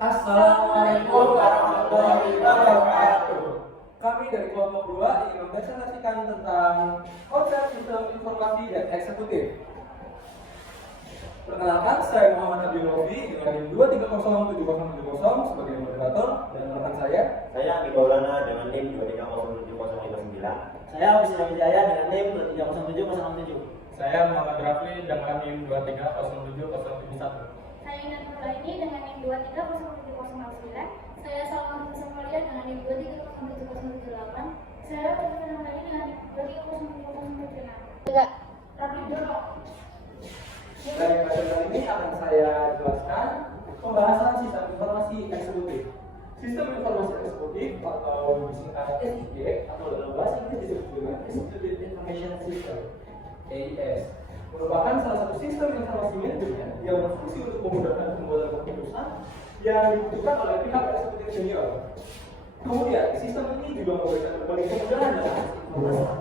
Assalamualaikum warahmatullahi wabarakatuh. Kami dari kelompok 2 ingin mempresentasikan tentang konsep sistem informasi dan eksekutif. Perkenalkan, saya Muhammad Nabil Novi dengan NIM 2307070 sebagai moderator, dan rekan saya Andi Maulana dengan NIM 2307059. Saya Wisnu Wijaya dengan NIM 2307067. Saya Muhammad Rafli dengan NIM 2307071. Saya Intan Nurlaini dengan NIM 2307009. Saya Salman Mulia dengan NIM 2307008. Saya Fatima Nurlaini dengan NIM 2307009. Enggak, rapi dulu. dari materi ini akan saya jelaskan pembahasan sistem informasi eksekutif. Sistem informasi eksekutif atau disingkat SIE atau dalam bahasa Inggris disebut dengan Executive Information System (AIS) merupakan salah satu sistem informasi manajemen yang berfungsi untuk memudahkan pembuatan keputusan yang dibutuhkan oleh pihak eksekutif senior. Kemudian, sistem ini juga memberikan berbagai kemudahan dalam informasi,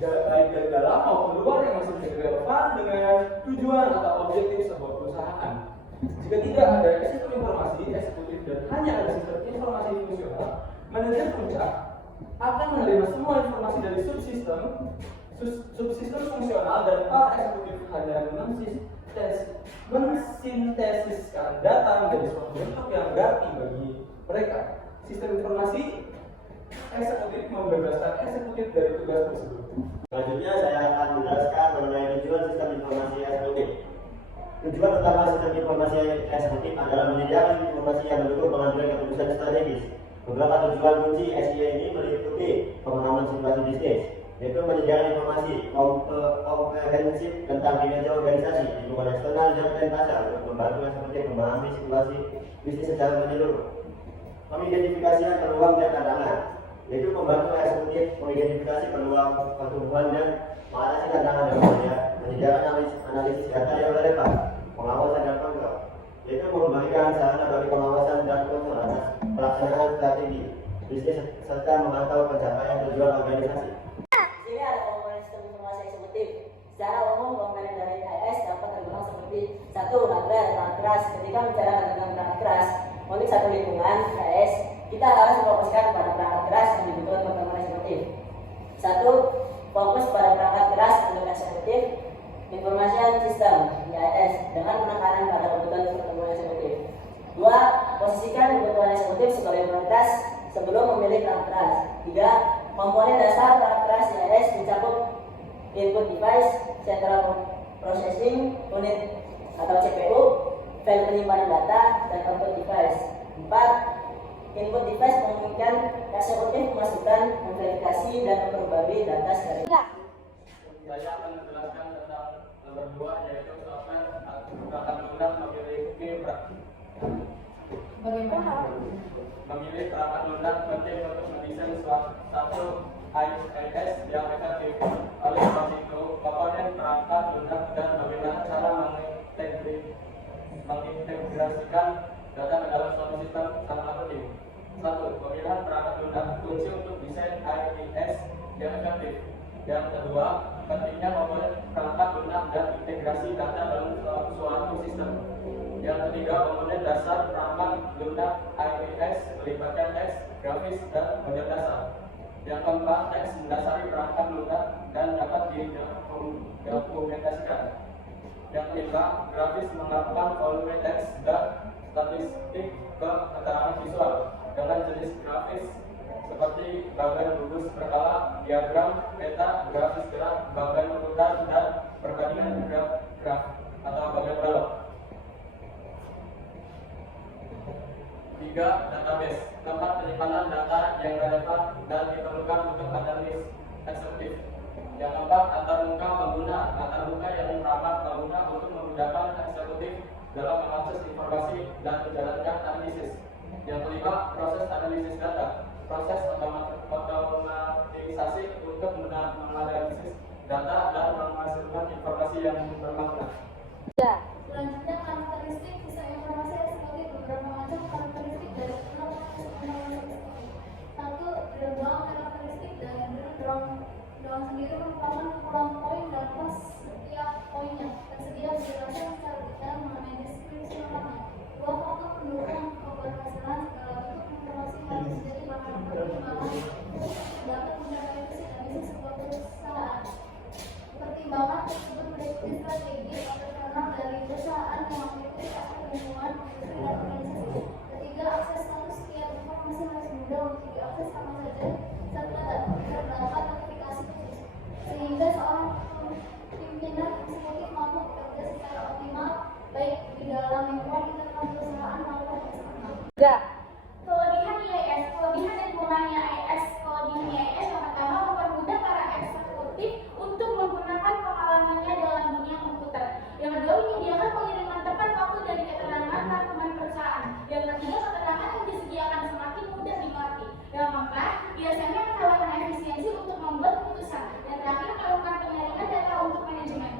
baik dari dalam maupun luar yang masih menjadi relevan dengan tujuan atau objektif sebuah perusahaan. Jika tidak ada sistem informasi eksekutif dan hanya ada sistem informasi fungsional, manajer puncak akan menerima semua informasi dari subsistem fungsional dan para eksekutif hanya mensintesiskan data menjadi suatu bentuk yang berarti bagi mereka. Sistem informasi eksekutif membebaskan eksekutif dari tugas tersebut. Selanjutnya saya akan menjelaskan mengenai tujuan sistem informasi eksekutif. Tujuan utama sistem informasi eksekutif adalah menyediakan informasi yang mendukung pengambilan keputusan strategis. Beberapa tujuan kunci SIE ini meliputi pemahaman situasi bisnis, yaitu menyediakan informasi komprehensif tentang kinerja organisasi, lingkungan eksternal dan pasar untuk membantu eksekutif memahami situasi bisnis secara menyeluruh. Mengidentifikasikan peluang dan tantangan, yaitu membantu eksekutif mengidentifikasi peluang pertumbuhan dan mengatasi tantangan dalamnya, menyediakan analisis data yang relevan, pengawasan dan kontrol, yaitu memberikan sarana bagi pengawasan dan kontrol atas pelaksanaan strategi bisnis serta memantau pencapaian tujuan organisasi. Ini ada komponen sistem informasi eksekutif. Secara umum, komponen dari AIS dapat tergolong seperti 1. Hardware, perangkat keras. Ketika bicara tentang perangkat keras, untuk satu lingkungan AIS, kita harus fokuskan pada perangkat keras yang dibutuhkan pertemuan eksekutif. 1. Fokus pada perangkat keras untuk eksekutif information system (IIS) dengan penekanan pada kebutuhan pertemuan eksekutif. 2. Posisikan kebutuhan eksekutif sebagai prioritas sebelum memilih perangkat keras. 3. Komponen dasar perangkat keras IIS mencakup input device, central processing unit atau CPU, file penyimpanan data, dan output device. 4. Input device memungkinkan eksekutif memasukkan, memverifikasi, dan memperbarui data secara Saya akan menjelaskan tentang nomor 2, yaitu software akan lunak memiliki memilih perangkat lunak penting untuk mendesain satu IIS yang efektif. Oleh sebab itu, komponen perangkat lunak dan bagaimana cara mengintegrasikan data ke dalam suatu sistem sangat penting. 1. Pemilihan perangkat lunak kunci untuk desain IIS yang efektif. Yang kedua, pentingnya komponen perangkat lunak dan integrasi data dalam suatu sistem. Yang ketiga, komponen dasar perangkat lunak IIS melibatkan teks, grafis, dan model dasar. Yang keempat, teks mendasari perangkat lunak dan dapat didokumentasikan. Yang kelima, grafis mengapkan volume teks dan statistik ke keterangan visual dengan jenis grafis seperti bagian gugus berkala, diagram, peta, grafis gerak, bagian urutan, dan perbandingan graf atau bagian balok. 3. Database, tempat penyimpanan data yang relevan dan diperlukan untuk analisis eksekutif. Yang keempat, antarmuka pengguna, antarmuka yang ramah pengguna untuk memudahkan eksekutif dalam mengakses informasi dan menjalankan analisis. Yang kelima, proses analisis data, proses otomatisasi untuk menganalisis data dan menghasilkan informasi yang bermakna. Selanjutnya, karakteristik sistem informasi eksekutif. Beberapa macam karakteristik dari sistem informasi eksekutif. 1. Ruang karakteristik dan ruang sendiri merupakan ukuran poin dan kelas setiap poinnya. Tersedia penjelasan secara detail mengenai deskripsi namanya. 2. Faktor pendukung eksekutif operasional dari perusahaan yang mengikuti aspek lingkungan, industri, dan organisasi. Ketiga, akses status setiap informasi harus mudah untuk diakses sama saja serta terdapat notifikasi khusus, sehingga seorang pimpinan eksekutif mampu bekerja secara optimal baik di dalam lingkungan internal perusahaan maupun eksternal. Kelebihan IAS, kelebihan dan kekurangannya IAS. Kelebihan IAS yang pertama mempermudah para eksekutif untuk menggunakan pengalamannya dalam dunia komputer. Yang kedua, menyediakan pengiriman tepat waktu dari keterangan rangkuman perusahaan. Yang ketiga, keterangan yang disediakan semakin mudah dimengerti. Yang keempat, biasanya menawarkan efisiensi untuk membuat keputusan. Dan terakhir, melakukan penyaringan data untuk manajemen.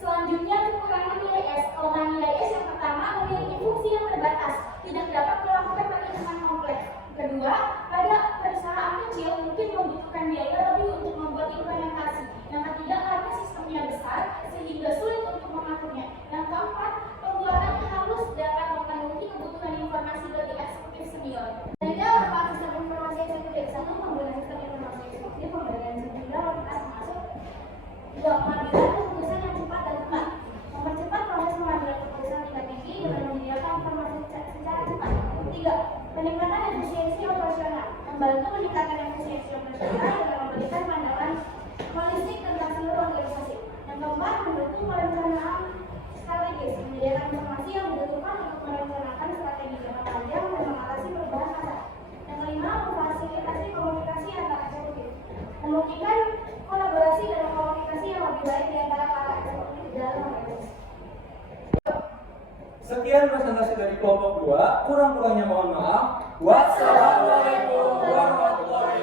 Selanjutnya, kekurangan IAS. Kelemahan IAS yang pertama memiliki fungsi yang terbatas, tidak dapat melakukan perhitungan kompleks. Kedua, pada perusahaan kecil mungkin membutuhkan biaya lebih untuk membuat implementasi. Yang ketiga, karena sistemnya besar sehingga sulit untuk mengaturnya. Yang keempat, pembuatannya halus dapat memenuhi kebutuhan informasi bagi eksekutif senior. Ketiga, manfaat sistem informasi eksekutif. Satu, menggunakan sistem informasi eksekutif memberikan sejumlah manfaat termasuk dua, pengambilan keputusan yang cepat dan tepat. Mempercepat proses pengambilan keputusan tingkat tinggi dengan menyediakan informasi secara cepat. Tiga, peningkatan efisiensi operasional. Membantu meningkatkan efisiensi operasional dengan memberikan pandangan holistik tentang seluruh organisasi. Yang keempat, mendukung perencanaan strategis, menyediakan informasi yang dibutuhkan untuk merencanakan strategi jangka panjang dan mengatasi perubahan pasar. Yang kelima, memfasilitasi komunikasi antar eksekutif, memungkinkan kolaborasi dan komunikasi yang lebih baik di antara para eksekutif dalam organisasi. Sekian presentasi dari kelompok 2. Kurang-kurangnya mohon maaf. Wassalamualaikum warahmatullahi